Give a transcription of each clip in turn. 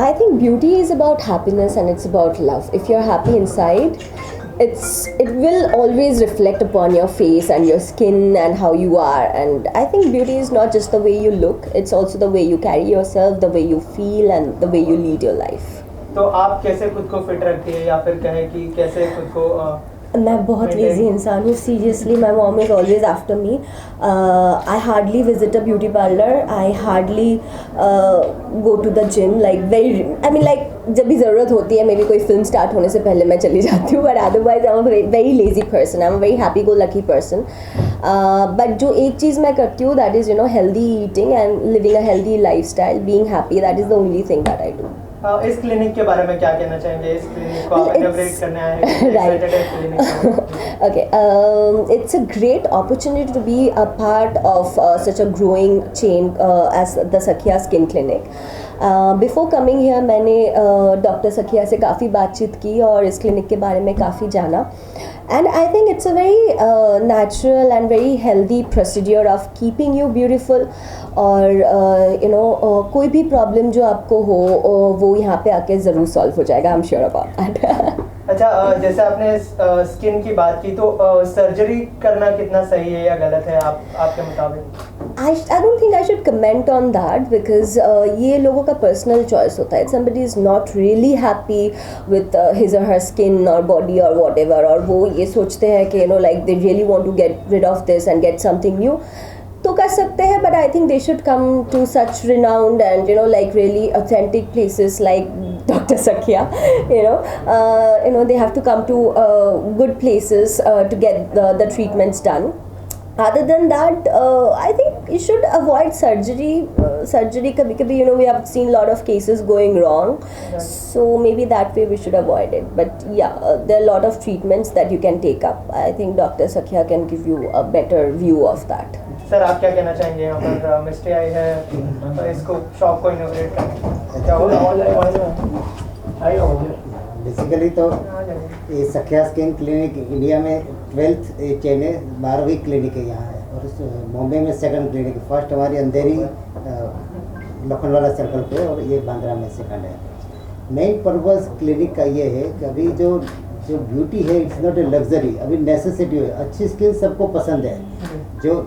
I think beauty is about happiness and it's about love. If you're happy inside, it will always reflect upon your face and your skin and how you are. And I think beauty is not just the way you look, it's also the way you carry yourself, the way you feel and the way you lead your life. तो आप कैसे खुद को fit रखती है या फिर कहें कि कैसे खुद को मैं बहुत लेजी इंसान हूँ seriously. My mom is always after me. I hardly visit a beauty parlour. I hardly go to the gym. Like very I mean like जब भी ज़रूरत होती है, मे बी कोई फिल्म स्टार्ट होने से पहले मैं चली जाती हूँ, but otherwise I am a very lazy person. I am a very happy go lucky person. But जो एक चीज़ मैं करती हूँ, that is healthy eating and living a healthy life style, being happy. That is the only thing that I do. इस clinic के बारे में क्या कहना चाहेंगे? इस क्लिनिक को आप इनॉग्रेट करने आए हैं, right. Okay, it's a great opportunity to be a part of such a growing chain as the Sakhya Skin Clinic. Before coming here मैंने डॉक्टर सखिया से काफ़ी बातचीत की और इस क्लिनिक के बारे में काफ़ी जाना. And I think it's a very natural and very healthy procedure of keeping you beautiful. और कोई भी प्रॉब्लम जो आपको हो वो यहाँ पे आके ज़रूर सॉल्व हो जाएगा. I am sure about that. अच्छा, जैसे आपने स्किन की बात की, तो सर्जरी करना कितना सही है या गलत है आपके मुताबिक? I don't think I should comment on that because ये लोगों का personal choice होता है. Somebody is not really happy with his or her skin or body or whatever, और वो ये सोचते हैं कि like they really want to get rid of this and get something new, तो कर सकते हैं. But I think they should come to such renowned and like really authentic places like Dr. Sakhya. They have to come to good places to get the treatments done. Other than that, I think you should avoid surgery. Surgery, kabhi we have seen a lot of cases going wrong. Right. So maybe that way we should avoid it. But yeah, there are a lot of treatments that you can take up. I think Dr. Sakhya can give you a better view of that. Sir, आप क्या कहना चाहेंगे? यहाँ पर mystery आई है, इसको shop को इनोग्रेट करना क्या होगा? बेसिकली तो ये सख्या स्किन क्लिनिक इंडिया में 12th चेन है, 12वीं क्लिनिक है यहाँ है. और बॉम्बे में 2nd क्लिनिक है. फर्स्ट हमारी अंधेरी लखनवाला सर्कल पे और ये बांद्रा में 2nd है. मेन पर्पस क्लिनिक का ये है कि अभी जो ब्यूटी है इट्स नॉट ए लग्जरी, अभी नेसेसिटी है. अच्छी स्किन सबको पसंद है. जो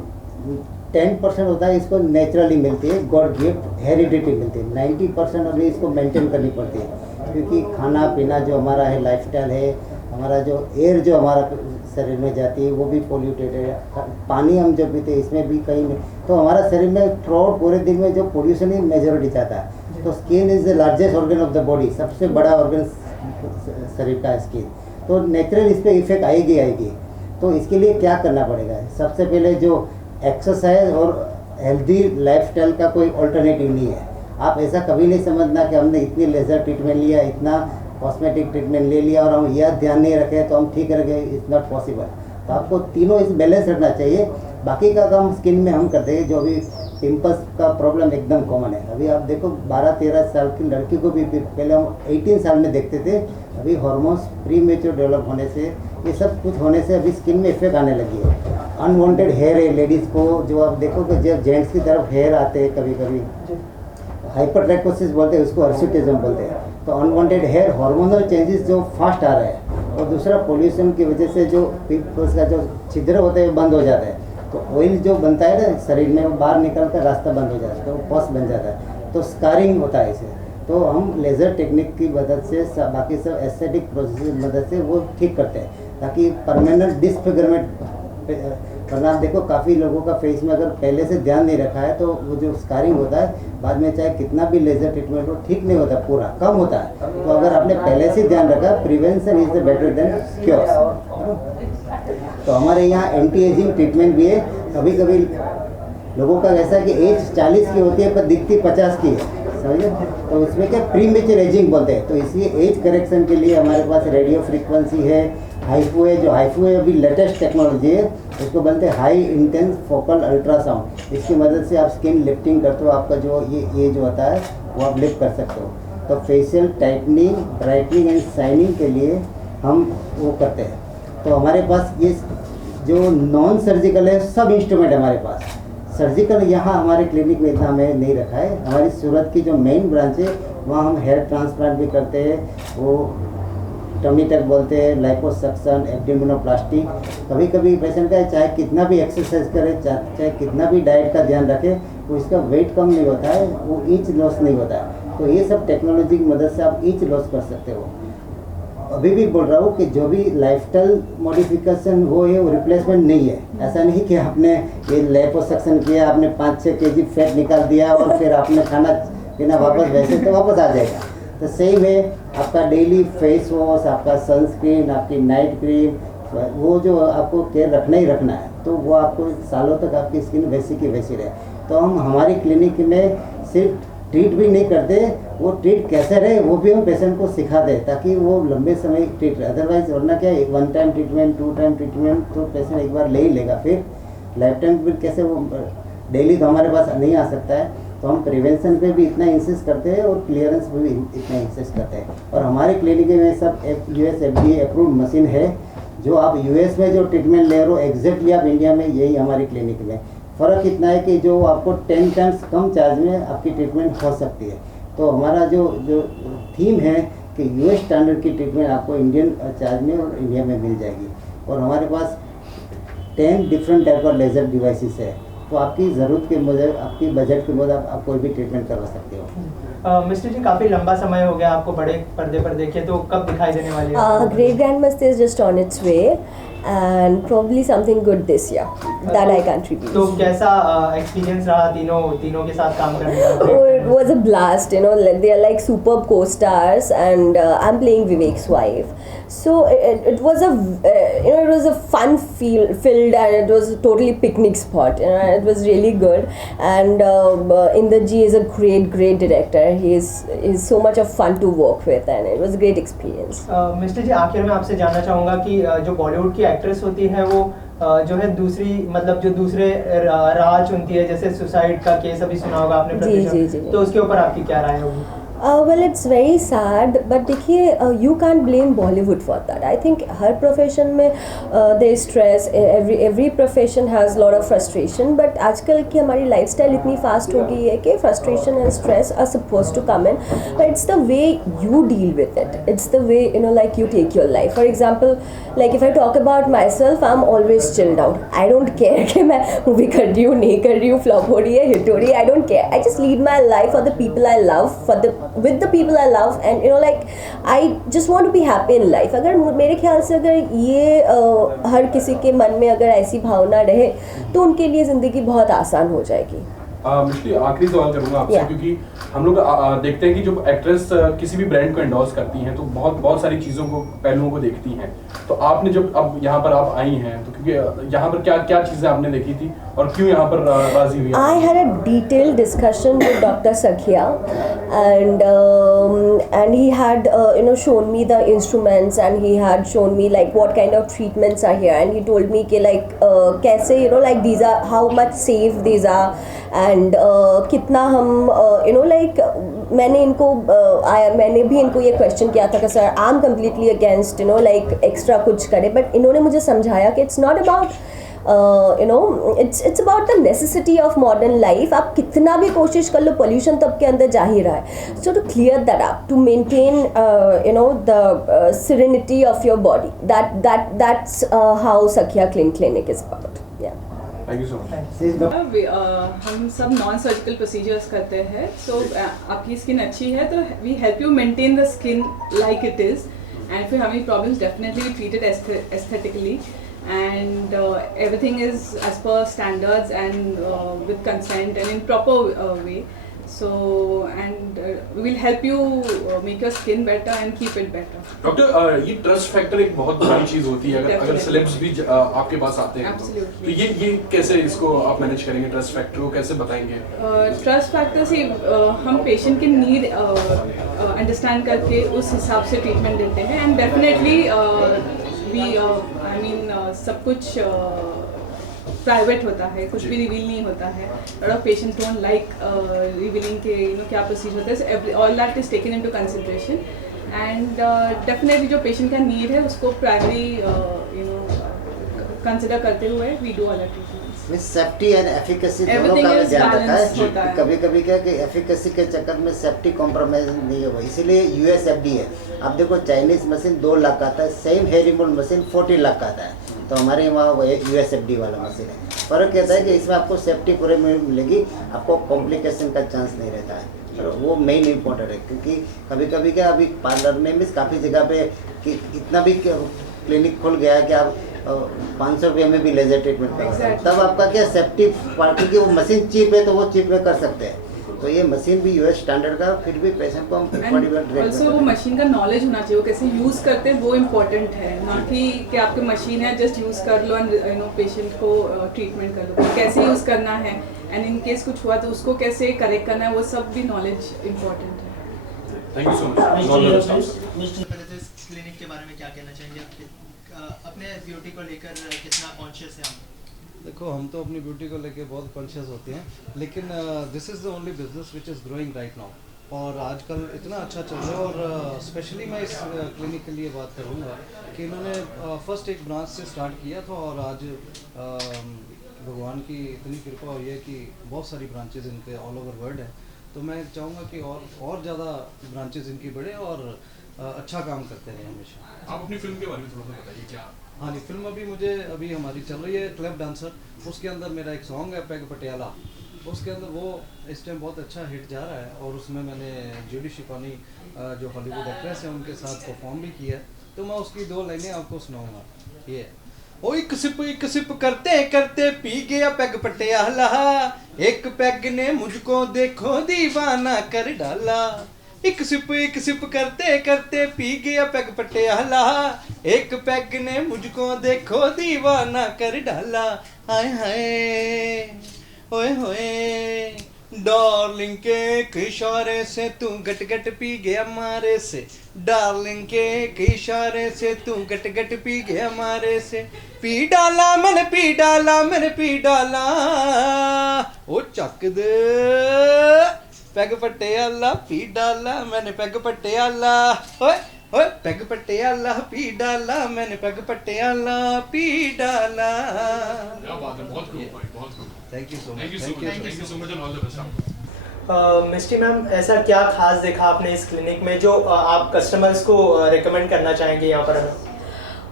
10% होता है इसको नेचुरली मिलती है, गॉड गिफ्ट हेरिडिटी मिलती है. 90% अभी इसको मेंटेन करनी पड़ती है, क्योंकि खाना पीना जो हमारा है, लाइफस्टाइल है, हमारा जो एयर जो हमारा शरीर में जाती है वो भी पोल्यूटेड है. पानी हम जो पीते हैं इसमें भी कहीं में, तो हमारा शरीर में थ्रू पूरे दिन में जो पोल्यूशन ही मेजॉरिटी जाता है. तो skin is the largest organ of the body, सबसे बड़ा ऑर्गन शरीर का स्किन. तो नेचुरल इस पर इफेक्ट आएगी. तो इसके लिए क्या करना पड़ेगा? सबसे पहले जो एक्सरसाइज और हेल्दी लाइफस्टाइल का कोई ऑल्टरनेटिव नहीं है. आप ऐसा कभी नहीं समझना कि हमने इतनी लेज़र ट्रीटमेंट लिया, इतना कॉस्मेटिक ट्रीटमेंट ले लिया और हम यह ध्यान नहीं रखे तो हम ठीक रह गए. It's not possible. तो आपको तीनों इस बैलेंस रखना चाहिए. बाकी का काम स्किन में हम करते हैं. जो अभी पिंपल्स का प्रॉब्लम एकदम कॉमन है. अभी आप देखो 12-13 साल की लड़की को भी पहले हम 18 साल में देखते थे. अभी हार्मोन्स प्री मेच्योर डेवलप होने से, ये सब कुछ होने से अभी स्किन में इफेक्ट आने लगी है. अनवांटेड हेयर है लेडीज़ को, जो आप देखो कि जब जेंट्स की तरफ हेयर आते हैं कभी कभी, हाइपरट्रैकोसिस बोलते हैं उसको, अर्सिटिज्म बोलते हैं. तो अनवांटेड हेयर हार्मोनल चेंजेस जो फास्ट आ रहे हैं, और दूसरा पोल्यूशन की वजह से जो पिंपल्स का जो छिद्र होते हैं बंद हो जाता है. तो ऑयल जो बनता है ना शरीर में, वो बाहर निकलकर रास्ता बंद हो जाता है, तो वो पस बन जाता है. तो स्कारिंग होता है इसे. तो हम लेज़र टेक्निक की मदद से, बाकी सब एस्थेटिक प्रोसेस की मदद से वो ठीक करते हैं, ताकि परमानेंट डिसफिगरमेंट. वरना आप देखो काफ़ी लोगों का फेस में अगर पहले से ध्यान नहीं रखा है तो वो जो स्कारिंग होता है बाद में चाहे कितना भी लेज़र ट्रीटमेंट हो ठीक नहीं होता, पूरा कम होता है. तो अगर आपने पहले से ध्यान रखा, prevention is the better than cure. तो हमारे यहाँ एंटी एजिंग ट्रीटमेंट भी है. कभी कभी लोगों का ऐसा है कि एज 40 की होती है पर दिखती 50 की है, समझे. तो उसमें क्या प्री मेच्योर एजिंग बोलते हैं. तो इसलिए एज करेक्शन के लिए हमारे पास रेडियो फ्रीक्वेंसी है, हाइफू है. जो हाइफू है अभी लेटेस्ट टेक्नोलॉजी है, उसको बोलते हैं हाई इंटेंस फोकल अल्ट्रासाउंड. इसकी मदद से आप स्किन लिफ्टिंग करते हो, आपका जो ये जो होता है वो आप लिफ्ट कर सकते हो. तो facial tightening, brightening and shining के लिए हम वो करते हैं. तो हमारे पास ये जो नॉन सर्जिकल है सब इंस्ट्रूमेंट हमारे पास. सर्जिकल यहाँ हमारे क्लिनिक में इतना हमें नहीं रखा है. हमारी सूरत की जो मेन ब्रांच है वहाँ हम हेयर ट्रांसप्लांट भी करते हैं, वो टमी टक बोलते हैं, लाइपोसक्शन, एब्डोमिनोप्लास्टी। कभी कभी पेशेंट का चाहे कितना भी एक्सरसाइज करे, चाहे कितना भी डाइट का ध्यान रखे, वो इसका वेट कम नहीं होता है, वो इंच लॉस नहीं होता है। तो ये सब टेक्नोलॉजी की मदद से आप इंच लॉस कर सकते हो। अभी भी बोल रहा हूँ कि जो भी लाइफस्टाइल मॉडिफिकेशन वो है, वो रिप्लेसमेंट नहीं है। ऐसा नहीं कि आपने ये लाइपोसक्शन किया, आपने 5-6 kg फैट निकाल दिया और फिर आपने खाना पीना वापस वैसे तो वापस आ जाएगा। तो सेम है आपका डेली फेस वॉश, आपका सनस्क्रीन, आपकी नाइट क्रीम, वो जो आपको केयर रखना ही रखना है, तो वो आपको सालों तक आपकी स्किन वैसी की वैसी रहे। तो हम हमारी क्लिनिक में सिर्फ ट्रीट भी नहीं करते, वो ट्रीट कैसे रहे वो भी हम पेशेंट को सिखा दें, ताकि वो लंबे समय ट्रीट रहे। अदरवाइज वरना क्या, 1 टाइम ट्रीटमेंट, 2 टाइम ट्रीटमेंट तो पेशेंट एक बार ले ही लेगा, फिर लाइफ टाइम फिर कैसे वो डेली तो हमारे पास नहीं आ सकता है। तो हम प्रिवेंशन पे भी इतना इंसिस्ट करते हैं और क्लियरेंस पे भी इतना इंसिस्ट करते हैं। और हमारे क्लिनिक में सब US FDA अप्रूव्ड मशीन है, जो आप US में जो ट्रीटमेंट ले रहे हो एग्जैक्टली आप इंडिया में यही हमारी क्लिनिक में। फ़र्क इतना है कि जो आपको 10 टाइम्स कम चार्ज में आपकी ट्रीटमेंट हो सकती है। तो हमारा जो थीम है कि US स्टैंडर्ड की ट्रीटमेंट आपको इंडियन चार्ज में और इंडिया में मिल जाएगी। और हमारे पास 10 डिफरेंट टाइप का लेज़र डिवाइसेस है, तो आपकी ज़रूरत के मुताबिक, आपकी बजट के मुताबिक आप कोई भी ट्रीटमेंट करवा सकते हो। मिस्टर जी, काफ़ी लंबा समय हो गया आपको बड़े पर्दे पर देखे, तो कब दिखाई देने वाली है? Great Grandmaster is just on its way and probably something good this year that I can't reveal. तो कैसा एक्सपीरियंस रहा तीनों के साथ काम करने का? Oh, it was a blast, you know, they are like superb co-stars and I'm playing Vivek's wife. So it was it was a fun filled and it was a totally picnic spot, you know, it was really good. And Inderji is a great director. He's so much of fun to work with and it was a great experience. Mister ji, आखिर में आपसे जानना चाहूँगा कि जो बॉलीवुड की actress होती है वो जो है दूसरी, मतलब जो दूसरे राह चुनती है, जैसे सुसाइड का केस अभी सुना होगा आपने जी। तो उसके ऊपर आपकी क्या राय होगी? Well, it's very sad, but देखिए you can't blame Bollywood for that. I think her profession में there is stress. Every profession has lot of frustration. But आजकल की हमारी lifestyle इतनी fast हो गई है कि frustration and stress are supposed to come in. But it's the way you deal with it. It's the way, you know, like you take your life. For example, like if I talk about myself, I'm always chilled out. I don't care कि मैं movie कर रही हूँ, नहीं कर रही हूँ, flop हो रही है, hit हो रही है. I don't care. I just lead my life for the people I love, with the people I love, and you know, like I just want to be happy in life. अगर मेरे ख्याल से अगर ये हर किसी के मन में अगर ऐसी भावना रहे तो उनके लिए ज़िंदगी बहुत आसान हो जाएगी। मिश्री, आखिरी सवाल करूंगा आपसे, क्योंकि हम लोग देखते हैं कि जब एक्ट्रेस किसी भी ब्रांड को एंडोर्स करती हैं तो बहुत सारी चीज़ों को, पहलुओं को देखती हैं। तो आपने जब अब यहाँ पर आप आई हैं, तो क्योंकि यहाँ पर क्या चीज़ें आपने देखी थी और क्यों यहाँ पर राजी हुई? I had a detailed discussion with Dr. Sakhia, and he had shown me the instruments, and he had shown me like what kind of treatments are here, and he told me कि like कैसे, you know, like these are, how much safe these are, and कितना हम मैंने भी इनको ये question किया था कि sir I am completely against, you know, like extra कुछ करे, बट इन्होंने मुझे समझाया कि it's not about it's about the necessity of modern life. आप कितना भी कोशिश कर लो, पोल्यूशन तो आपके अंदर जा ही रहा है. So to clear that up, to maintain the serenity of your body, that's how Sakhya Clinic is about. Yeah. Thank you so much. हम सब नॉन सर्जिकल प्रोसीजर्स करते हैं, सो आपकी स्किन अच्छी है तो we help you maintain the skin like it is, and फिर हमें problems definitely treated aesthetically, and everything is as per standards and with consent and in proper way. So and we will help you make your skin better and keep it better. Doctor, ये trust factor एक बहुत बड़ी चीज होती है, अगर celebs भी आपके पास आते हैं तो ये कैसे इसको आप मैनेज करेंगे? ट्रस्ट फैक्टर को कैसे बताएंगे? ट्रस्ट फैक्टर से हम पेशेंट की नीड अंडरस्टैंड करके उस हिसाब से ट्रीटमेंट देते हैं, एंड डेफिनेटली सब कुछ प्राइवेट होता है, कुछ भी रिवील नहीं होता है. Lot of patients don't like revealing के क्या प्रोसीजर होता है. All that is taken into consideration, and definitely जो पेशेंट का नीड है उसको प्राइमरी कंसिडर करते हुए we do all that treatments. Safety and efficacy दोनों Everything का is ध्यान रखा balanced होता है। है। कभी कभी क्या कि एफिकेसी के चक्कर में सेफ्टी कॉम्प्रोमाइज नहीं होगा, इसीलिए यूएसएफडी है। आप देखो चाइनीज मशीन 2 लाख का आता है, same here removal machine 40 lakh का आता है, तो हमारे वहाँ यूएसएफडी वाला मशीन है। फर्क कहता है कि इसमें आपको सेफ्टी पूरे में मिलेगी, आपको कॉम्प्लिकेशन का चांस नहीं रहता है, और वो मेन इंपॉर्टेंट है। क्योंकि कभी कभी क्या अभी पार्लर में भी काफ़ी जगह पे कि इतना भी क्लिनिक खुल गया है कि आप 500 रुपये में भी लेजर ट्रीटमेंट कर सकते हैं। Exactly. तब आपका क्या सेफ्टी पार्टी की वो मशीन चीप है तो वो चीप में कर सकते हैं, तो ये मशीन भी यूएस स्टैंडर्ड का, फिर भी पेशेंट को हम एंड ऑल्सो वो मशीन का नॉलेज होना चाहिए, वो कैसे यूज़ करते हैं वो इम्पोर्टेंट है, ना कि आपकी मशीन है जस्ट यूज़ कर लो एंड यू नो पेशेंट को ट्रीटमेंट कर लो। कैसे यूज़ करना है एंड इन केस कुछ हुआ तो उसको कैसे करेक्ट करना है, वो सब भी नॉलेज इम्पोर्टेंट है। Thank you so much. Clinic के बारे में क्या कहना चाहेंगे? अपने ब्यूटी को लेकर कितना कॉन्शियस है आप? देखो, हम तो अपनी ब्यूटी को लेके बहुत कॉन्शियस होते हैं, लेकिन this is the only business which is growing right now, और आजकल इतना अच्छा चल रहा है। और स्पेशली मैं इस क्लिनिक के लिए बात करूँगा कि इन्होंने फर्स्ट एक ब्रांच से स्टार्ट किया था, और आज भगवान की इतनी कृपा हुई है कि बहुत सारी ब्रांचेज इनके ऑल ओवर वर्ल्ड हैं। तो मैं चाहूँगा कि और ज़्यादा ब्रांचेज इनकी बढ़े और अच्छा काम करते रहे हमेशा। आप अपनी फिल्म के बारे में थोड़ा सा बताइए क्या? हाँ जी, फिल्म अभी हमारी चल रही है क्लब डांसर, उसके अंदर मेरा एक सॉन्ग है पैग पटियाला, उसके अंदर वो इस टाइम बहुत अच्छा हिट जा रहा है, और उसमें मैंने जूडी शिपानी जो हॉलीवुड एक्ट्रेस है उनके साथ परफॉर्म भी किया है, तो मैं उसकी 2 लाइनें आपको सुनाऊंगा। ये ओ एक सिप करते करते पी गया पैग पटियाला, एक पैग ने मुझको देखो दीवाना कर डाला। एक सिप करते करते पी गया पैग पटियाला, एक पैग ने मुझको देखो दीवाना कर डाला। हाय हाय ओए होए, डार्लिंग के एक इशारे से तू गट गट पी गया मारे से, डार्लिंग के एक इशारे से तू गट गट पी गया मारे से। पी डाला मैंने पी डाला, ओ चक दे पैग पटियाला, पी डाला मैंने पैग पटियाला, ओए ओए पैग पटियाला पी डाला मैंने पैग पटियाला पी डाला। क्या बात है, बहुत खूब भाई, बहुत खूब। Thank you so thank you so much and all the best आपको। मिस्टी मैम, ऐसा क्या खास देखा आपने इस क्लिनिक में जो आप कस्टमर्स को रिकमेंड करना चाहेंगे यहाँ पर हमें?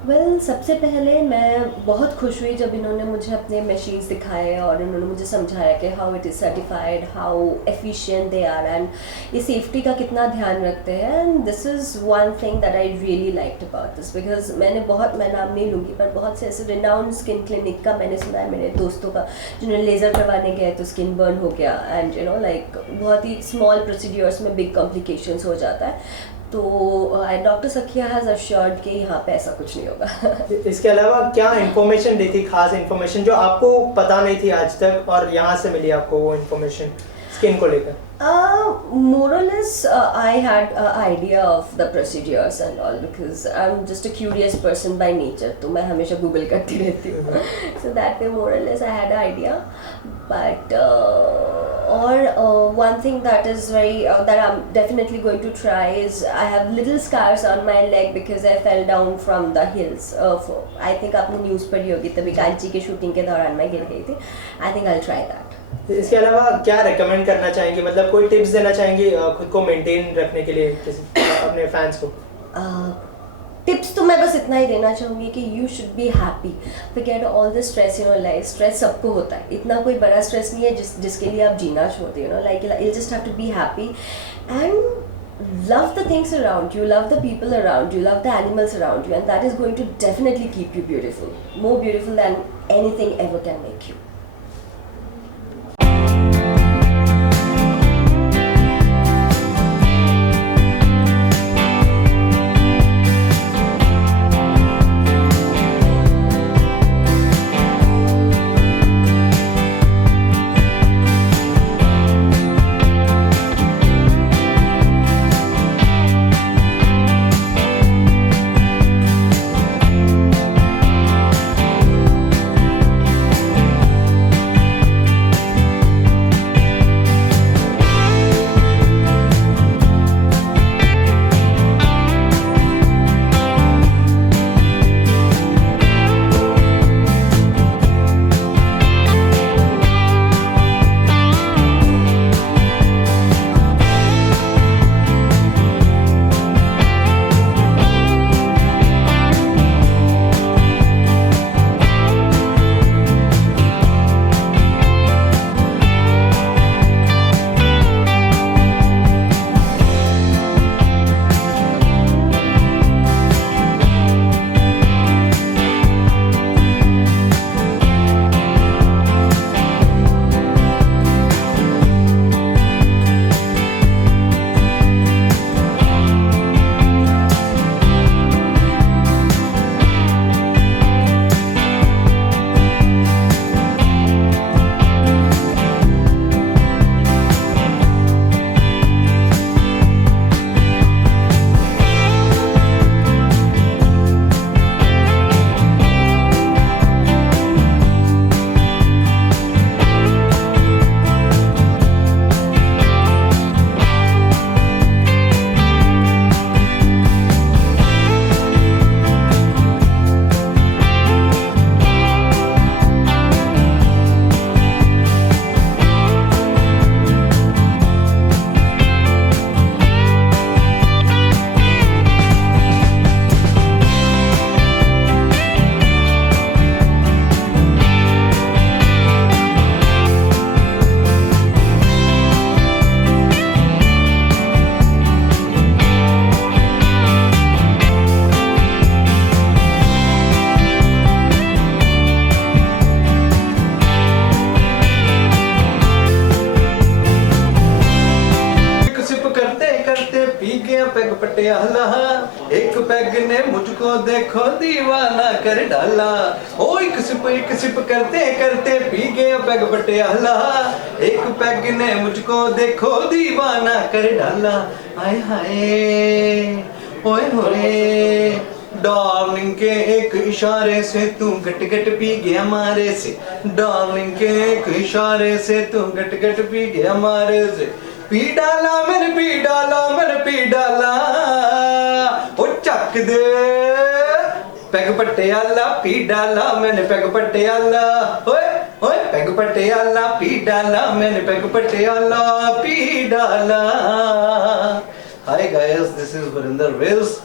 वेल सबसे पहले मैं बहुत खुश हुई जब इन्होंने मुझे अपने मशीन्स दिखाए और इन्होंने मुझे समझाया कि how it is certified, how efficient they are, and ये सेफ्टी का कितना ध्यान रखते हैं। And this is one thing that I really liked about this, because मैं नाम नहीं लूँगी पर बहुत से ऐसे रिनाउंड स्किन क्लिनिक का मैंने सुना है मेरे दोस्तों का, जिन्होंने लेज़र करवाने गए तो स्किन बर्न हो गया, एंड यू नो लाइक बहुत ही स्मॉल प्रोसीड्यूर्स में बिग कॉम्प्लिकेशंस हो जाता है। तो डॉक्टर सखिया हैज़ अश्योर्ड कि यहाँ पे ऐसा कुछ नहीं होगा। इसके अलावा क्या इन्फॉर्मेशन दी थी, खास इन्फॉर्मेशन जो आपको पता नहीं थी आज तक और यहाँ से मिली आपको वो इन्फॉर्मेशन स्किन को लेकर? More or less, I had an idea of the procedures and all because I'm just a curious person by nature. तो मैं हमेशा Google करती रहती हूँ. So that way, more or less, I had an idea. But one thing that is that I'm definitely going to try is I have little scars on my leg because I fell down from the hills. I think आपने news पढ़ी होगी, तभी कांची के shooting के दौरान मैं गिर गई थी. I think I'll try that. इसके अलावा क्या रेकमेंड करना चाहेंगे, मतलब कोई टिप्स देना चाहेंगे खुद को मेंटेन रखने के लिए अपने फैंस को? टिप्स तो मैं बस इतना ही देना चाहूँगी कि you should be happy, forget all the stress in your life. Stress सबको होता है, इतना कोई बड़ा स्ट्रेस नहीं है जिसके लिए आप जीना छोड़ते हो, like you just have to be happy and love the things around you, love the people around you, love the animals around you, and that is going to definitely keep you beautiful, more beautiful than anything ever can make you. Patiala, एक peg ने मुझको देखो दीवाना कर डाला। ओ एक SIP करते करते पी गया पैग पटियाला, एक पैग ने मुझको देखो दीवाना कर डाला। हाय हाय ओए होए, डार्लिंग के एक इशारे से तू गट गट पी गया मारे से, डार्लिंग के एक इशारे से तू गट गट पी गया मारे से। पी डाला मैंने पी डाला मैंने पी डाला, ओ चक दे पैग पटियाला, पी डाला मैंने पैग पटियाला। ओए ओए पैग पटियाला, पी डाला मैंने पैग पटियाला, पी डाला। Hi guys, this is Varinder Wills.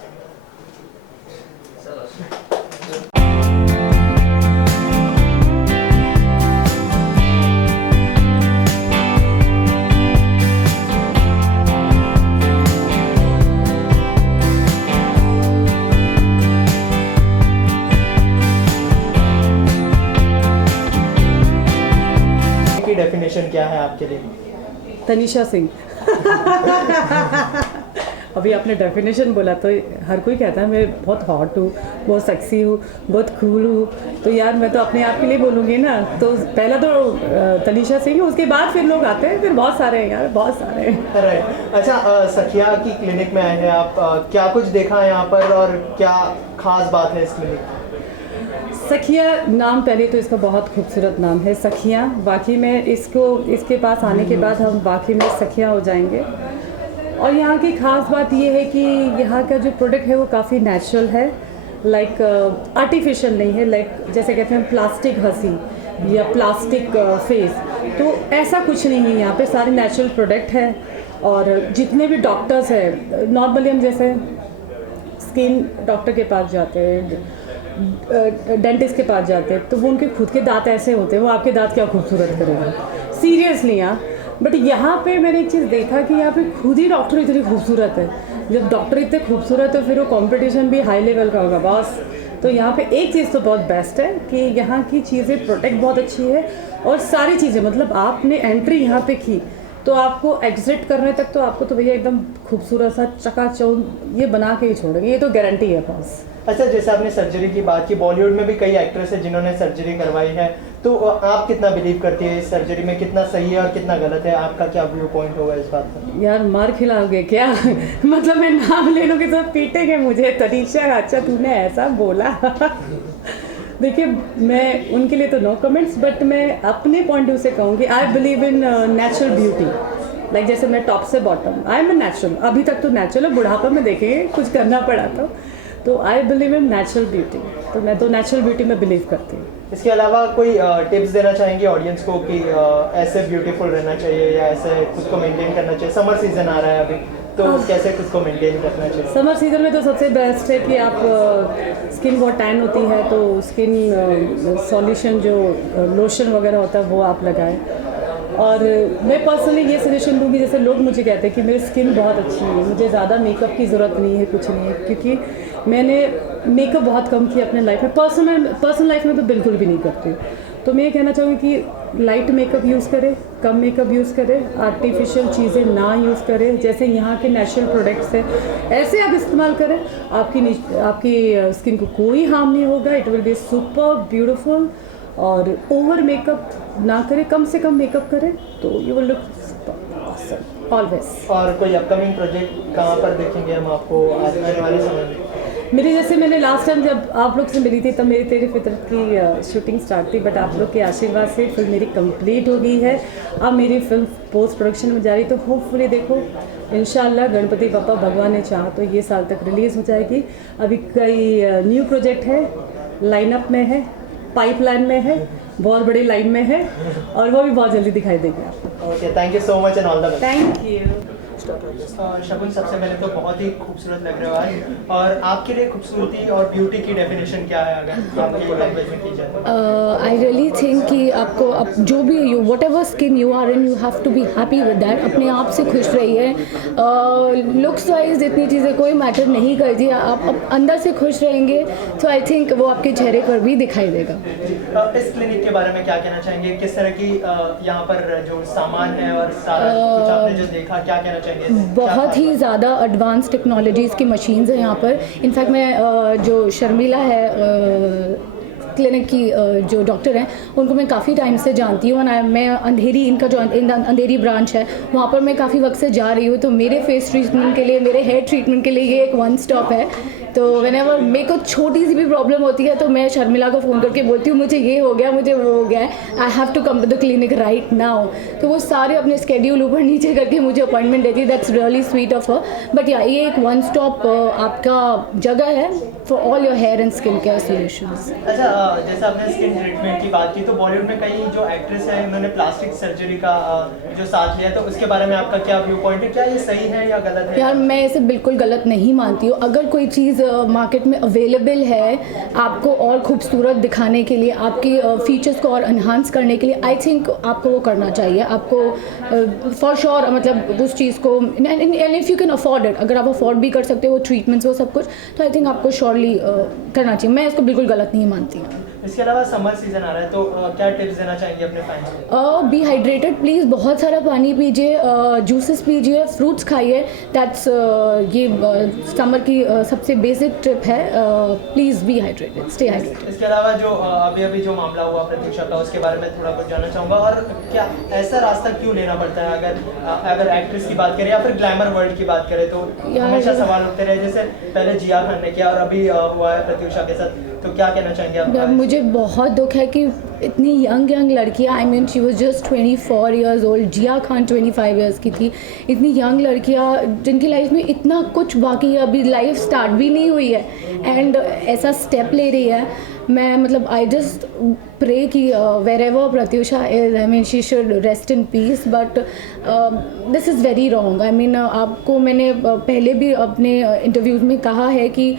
की डेफिनेशन क्या है आपके लिए? तनिषा सिंह। अभी आपने डेफिनेशन बोला तो हर कोई कहता है मैं बहुत हॉट हूँ, बहुत सेक्सी हूँ, बहुत कूल हूँ, तो यार मैं तो अपने आप के लिए बोलूँगी ना। तो पहला तो तनिषा सिंह, उसके बाद फिर लोग आते हैं, फिर बहुत सारे हैं यार, बहुत सारे हैं। राइट। अच्छा, सखिया की क्लिनिक में आए हैं आप, क्या कुछ देखा है यहाँ पर और क्या खास बात है इस क्लिनिक की? सखिया नाम, पहले तो इसका बहुत खूबसूरत नाम है सखिया। वाकई में इसके पास आने के बाद हम वाकई में सखिया हो जाएंगे। और यहाँ की ख़ास बात ये है कि यहाँ का जो प्रोडक्ट है वो काफ़ी नेचुरल है, लाइक आर्टिफिशियल नहीं है, लाइक जैसे कहते हैं प्लास्टिक हंसी या प्लास्टिक फेस, तो ऐसा कुछ नहीं है। यहाँ पे सारे नेचुरल प्रोडक्ट है। और जितने भी डॉक्टर्स हैं, नॉर्मली हम जैसे स्किन डॉक्टर के पास जाते हैं, डेंटिस्ट के पास जाते हैं, तो वो उनके खुद के दांत ऐसे होते हैं, वो आपके दांत क्या खूबसूरत करेंगे, सीरियसली। यहाँ बट यहाँ पे मैंने एक चीज़ देखा कि यहाँ पे खुद ही डॉक्टर इतनी खूबसूरत है। जब डॉक्टर इतने खूबसूरत है फिर वो कंपटीशन भी हाई लेवल का होगा बॉस। तो यहाँ पे एक चीज़ तो बहुत बेस्ट है कि यहाँ की चीज़ें प्रोटेक्ट बहुत अच्छी है, और सारी चीज़ें मतलब आपने एंट्री यहाँ पे की तो आपको एग्जिट करने तक तो आपको तो भैया एकदम खूबसूरत सा चकाचौंध ये बना के ही छोड़ेंगे, ये तो गारंटी है बॉस। अच्छा, जैसे आपने सर्जरी की बात की, बॉलीवुड में भी कई एक्ट्रेस हैं जिन्होंने सर्जरी करवाई है, तो आप कितना बिलीव करती है इस सर्जरी में, कितना सही है और कितना गलत है? आपका क्या व्यू पॉइंट होगा इस बात पर? यार मार खिलाओगे क्या? मतलब मैं नाम ले लूँगी तो पीटेंगे मुझे। तनीषा, अच्छा तूने ऐसा बोला। देखिए, मैं उनके लिए तो नो कमेंट्स, बट मैं अपने पॉइंट ऑफ व्यू से कहूँगी I believe in natural beauty. Like जैसे मैं टॉप से बॉटम, आई एम नेचुरल, अभी तक तो नेचुरल, बुढ़ापा में देखेंगे कुछ करना पड़ा तो I believe in natural beauty. तो मैं तो नेचुरल ब्यूटी में बिलीव करती हूँ। इसके अलावा कोई टिप्स देना चाहेंगे ऑडियंस को कि ऐसे ब्यूटीफुल रहना चाहिए या ऐसे खुद को मेंटेन करना चाहिए? समर सीजन आ रहा है अभी, तो कैसे खुद को मेंटेन करना चाहिए? समर सीजन में तो सबसे बेस्ट है कि आप स्किन बहुत टैन होती है तो स्किन सॉल्यूशन जो लोशन वगैरह होता है वो आप लगाएं। और मैं पर्सनली ये सजेशन दूँगी, जैसे लोग मुझे कहते हैं कि मेरी स्किन बहुत अच्छी है, मुझे ज़्यादा मेकअप की ज़रूरत नहीं है, कुछ नहीं है, क्योंकि मैंने मेकअप बहुत कम किया अपने लाइफ में। पर्सनल लाइफ में तो बिल्कुल भी नहीं करती। तो मैं ये कहना चाहूँगी कि लाइट मेकअप यूज़ करें, कम मेकअप यूज़ करें, आर्टिफिशियल चीज़ें ना यूज़ करें, जैसे यहाँ के नेचुरल प्रोडक्ट्स हैं ऐसे आप इस्तेमाल करें। आपकी स्किन को कोई हार्म नहीं होगा, it will be super beautiful. और ओवर मेकअप ना करें, कम से कम मेकअप करें तो you will look awesome always. और कोई अपकमिंग प्रोजेक्ट कहाँ पर देखेंगे हम आपको आने वाले समय में? मेरी जैसे मैंने लास्ट टाइम जब आप लोग से मिली थी तब मेरी तेरी फितरत की शूटिंग स्टार्ट थी, बट आप लोग के आशीर्वाद से फिल्म मेरी कंप्लीट हो गई है। अब मेरी फिल्म पोस्ट प्रोडक्शन में जा रही, तो होपफुली देखो इंशाल्लाह गणपति पापा भगवान ने चाहा तो ये साल तक रिलीज़ हो जाएगी। अभी कई न्यू प्रोजेक्ट है, लाइनअप में है, पाइपलाइन में है, बहुत बड़ी लाइन में है, और वो भी बहुत जल्दी दिखाई देगी आपको। Okay, thank you so much and all the best. Thank you. Shagun, सबसे पहले तो बहुत ही खूबसूरत लग रहे हो आज, और आपके लिए खूबसूरती और ब्यूटी की डेफिनेशन क्या है अगर आपकी लैंग्वेज में की जाए? आई रियली थिंक कि आपको जो भी you whatever skin you are in, you have to be happy with that. अपने आप से खुश रहिए। लुक्स वाइज इतनी चीज़ें कोई मैटर नहीं करती, आप अंदर से खुश रहेंगे तो आई थिंक वो आपके चेहरे पर भी दिखाई देगा। इस क्लिनिक के बारे में क्या कहना चाहेंगे? किस तरह की यहाँ पर जो सामान सामान है और सारा कुछ आपने जो देखा, क्या कहना चाहेंगे? बहुत ही ज़्यादा एडवांस टेक्नोलॉजीज़ की मशीन्स हैं यहाँ पर। इनफैक्ट मैं जो शर्मिला है क्लिनिक की जो डॉक्टर हैं उनको मैं काफ़ी टाइम से जानती हूँ। मैं अंधेरी, इनका जो अंधेरी ब्रांच है वहाँ पर मैं काफ़ी वक्त से जा रही हूँ। तो मेरे फेस ट्रीटमेंट के लिए, मेरे हेयर ट्रीटमेंट के लिए ये एक वन स्टॉप है। तो व्हेनेवर मेरे को छोटी सी भी प्रॉब्लम होती है तो मैं शर्मिला को फ़ोन करके बोलती हूँ मुझे ये हो गया, मुझे वो हो गया है, I have to come to the clinic right now. तो वो सारे अपने स्केड्यूल ऊपर नीचे करके मुझे अपॉइंटमेंट देती है। That's really sweet of her. But yeah ये एक वन स्टॉप आपका जगह है for all your hair and skin care solutions. अच्छा, जैसे आपने स्किन ट्रीटमेंट की बात की तो बॉलीवुड में कई जो एक्ट्रेस हैं उन्होंने प्लास्टिक सर्जरी का जो साथ लिया, तो उसके बारे में आपका क्या व्यू पॉइंट है? क्या ये सही है या गलत है? यार मैं इसे बिल्कुल गलत नहीं मानती हूँ। अगर कोई चीज़ मार्केट में अवेलेबल है आपको और खूबसूरत दिखाने के लिए, आपकी फीचर्स को और एनहांस करने के लिए, आई थिंक आपको वो करना चाहिए। आपको फॉर श्योर मतलब उस चीज़ को, and if you can afford it, अगर आप अफोर्ड भी कर सकते हो वो ट्रीटमेंट्स वो सब कुछ, तो आई थिंक आपको श्योरली करना चाहिए। मैं इसको बिल्कुल गलत नहीं मानती हूँ। इसके अलावा समर सीजन आ रहा है तो क्या टिप्स देना चाहेंगे अपने फैंस को? बी हाइड्रेटेड प्लीज़, बहुत सारा पानी पीजिए, जूसेस पीजिए, फ्रूट्स खाइए। दैट्स ये समर की सबसे बेसिक टिप है। Please be hydrated, stay hydrated. इसके अलावा जो अभी जो मामला हुआ प्रत्युषा का, उसके बारे में थोड़ा कुछ जानना चाहूँगा। और क्या ऐसा रास्ता क्यों लेना पड़ता है? अगर एक्ट्रेस की बात करें या फिर ग्लैमर वर्ल्ड की बात करें तो हमेशा सवाल उठते रहे, जैसे पहले जिया खान ने किया और अभी हुआ है प्रत्युषा के साथ, तो क्या कहना चाहेंगे आप? मुझे बहुत दुख है कि इतनी यंग लड़कियां, I mean she was just 24 years old, Jiya Khan 25 years की थी। इतनी यंग लड़कियां जिनकी लाइफ में इतना कुछ बाकी है, अभी लाइफ स्टार्ट भी नहीं हुई है, एंड ऐसा स्टेप ले रही है। मैं मतलब आई जस्ट प्रे कि wherever Pratyusha is, I mean she should rest in peace, but this is very wrong. I mean आपको मैंने पहले भी अपने इंटरव्यूज़ में कहा है कि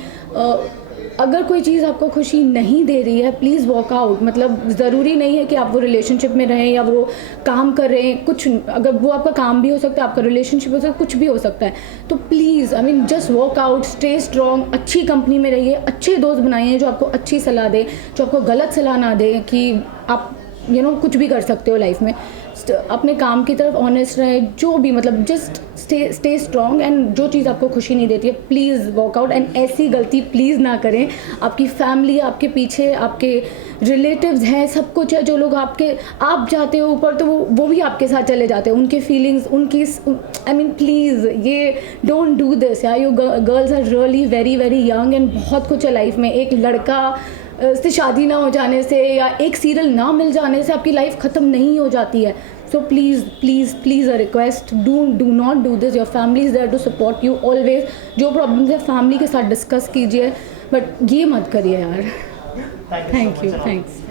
अगर कोई चीज़ आपको खुशी नहीं दे रही है प्लीज़ वॉक आउट। मतलब ज़रूरी नहीं है कि आप वो रिलेशनशिप में रहें या वो काम कर रहे हैं, कुछ अगर वो आपका काम भी हो सकता है, आपका रिलेशनशिप हो सकता है, कुछ भी हो सकता है। तो please I mean just walk out, stay strong, अच्छी कंपनी में रहिए, अच्छे दोस्त बनाइए जो आपको अच्छी सलाह दे, जो आपको गलत सलाह ना दे कि आप कुछ भी कर सकते हो लाइफ में। अपने काम की तरफ ऑनेस्ट रहें, जो भी मतलब जस्ट स्टे स्ट्रॉन्ग, एंड जो चीज़ आपको खुशी नहीं देती है प्लीज़ वॉक आउट। एंड ऐसी गलती प्लीज़ ना करें। आपकी फैमिली, आपके पीछे आपके रिलेटिव्स हैं, सब कुछ है, जो लोग आप जाते हो ऊपर तो वो भी आपके साथ चले जाते हैं, उनके फीलिंग्स, उनकी आई मीन प्लीज़ ये डोंट डू दिस यार। You girls are really very very young and बहुत कुछ है लाइफ में। एक लड़का से शादी ना हो जाने से या एक सीरियल ना मिल जाने से आपकी लाइफ ख़त्म नहीं हो जाती है। So please please please a request, do not do this. Your family is there to support you always. जो प्रॉब्लम्स है फैमिली के साथ डिस्कस कीजिए, बट ये मत करिए यार। Thank you, thanks.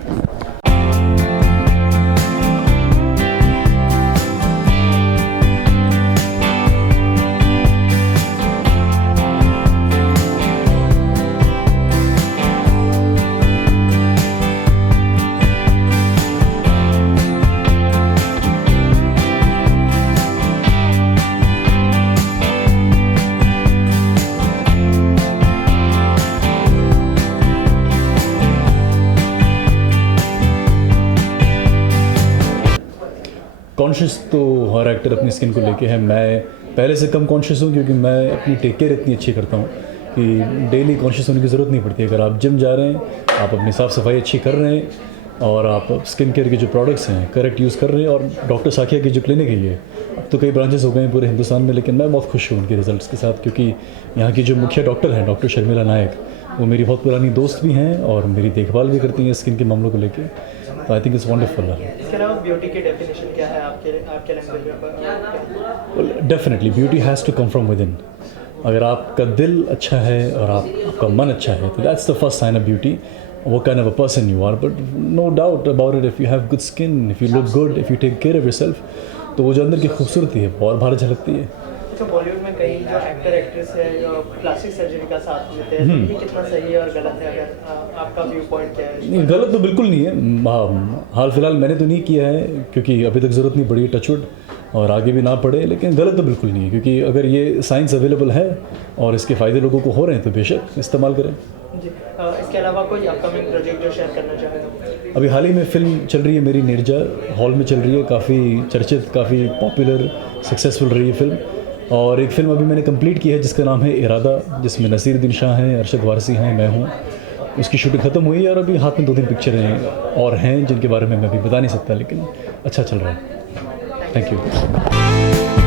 कॉन्शियस तो हर एक्टर अपनी स्किन को लेके है। मैं पहले से कम कॉन्शियस हूँ क्योंकि मैं अपनी टेक केयर इतनी अच्छी करता हूँ कि डेली कॉन्शियस होने की ज़रूरत नहीं पड़ती। अगर आप जिम जा रहे हैं, आप अपनी साफ़ सफाई अच्छी कर रहे हैं और आप स्किन केयर के जो प्रोडक्ट्स हैं करेक्ट यूज़ कर रहे हैं, और डॉक्टर साखिया की जो क्लिनिक है ये अब तो कई ब्रांचेस हो गए हैं पूरे हिंदुस्तान में, लेकिन मैं बहुत खुश हूँ उनके रिजल्ट्स के साथ, क्योंकि यहाँ की जो मुख्य डॉक्टर हैं डॉक्टर शर्मिला नायक, वो मेरी बहुत पुरानी दोस्त भी हैं और मेरी देखभाल भी करती हैं स्किन के मामलों को लेके। तो आई थिंक इट्स वंडरफुल। इसके अलावा ब्यूटी की डेफिनेशन क्या है आपके लैंग्वेज में? Definitely beauty has to come from within. अगर आपका दिल अच्छा है और आपका मन अच्छा है तो that's the first sign of beauty, what kind of a person you are. But no doubt about it, if you have good skin, if you look good, if you take care of yourself, तो वो जो अंदर की खूबसूरती है बहुत बाहर झलकती है। तो बॉलीवुड में कई जो एक्टर एक्ट्रेस है प्लास्टिक सर्जरी का साथ लेते हैं, ये कितना सही है और गलत है? अगर आपका व्यू पॉइंट क्या है? नहीं, गलत तो बिल्कुल नहीं है। हाल फिलहाल मैंने तो नहीं किया है क्योंकि अभी तक ज़रूरत नहीं पड़ी, टचवुड। और आगे भी ना पढ़े, लेकिन गलत तो बिल्कुल नहीं है, क्योंकि अगर ये साइंस अवेलेबल है और इसके फ़ायदे लोगों को हो रहे हैं तो बेशक इस्तेमाल करें। जी इसके अलावा कोई अपकमिंग प्रोजेक्ट जो शेयर करना चाहें तो? अभी हाल ही में फ़िल्म चल रही है मेरी, नीरजा, हॉल में चल रही है, काफ़ी चर्चित, काफ़ी पॉपुलर, सक्सेसफुल रही है फिल्म। और एक फ़िल्म अभी मैंने कंप्लीट की है जिसका नाम है इरादा, जिसमें नसीरुद्दीन शाह हैं, अरशद वारसी हैं, मैं हूँ। उसकी शूटिंग ख़त्म हुई है और अभी हाथ में 2-3 पिक्चरें और हैं जिनके बारे में मैं अभी बता नहीं सकता, लेकिन अच्छा चल रहा है। Thank you.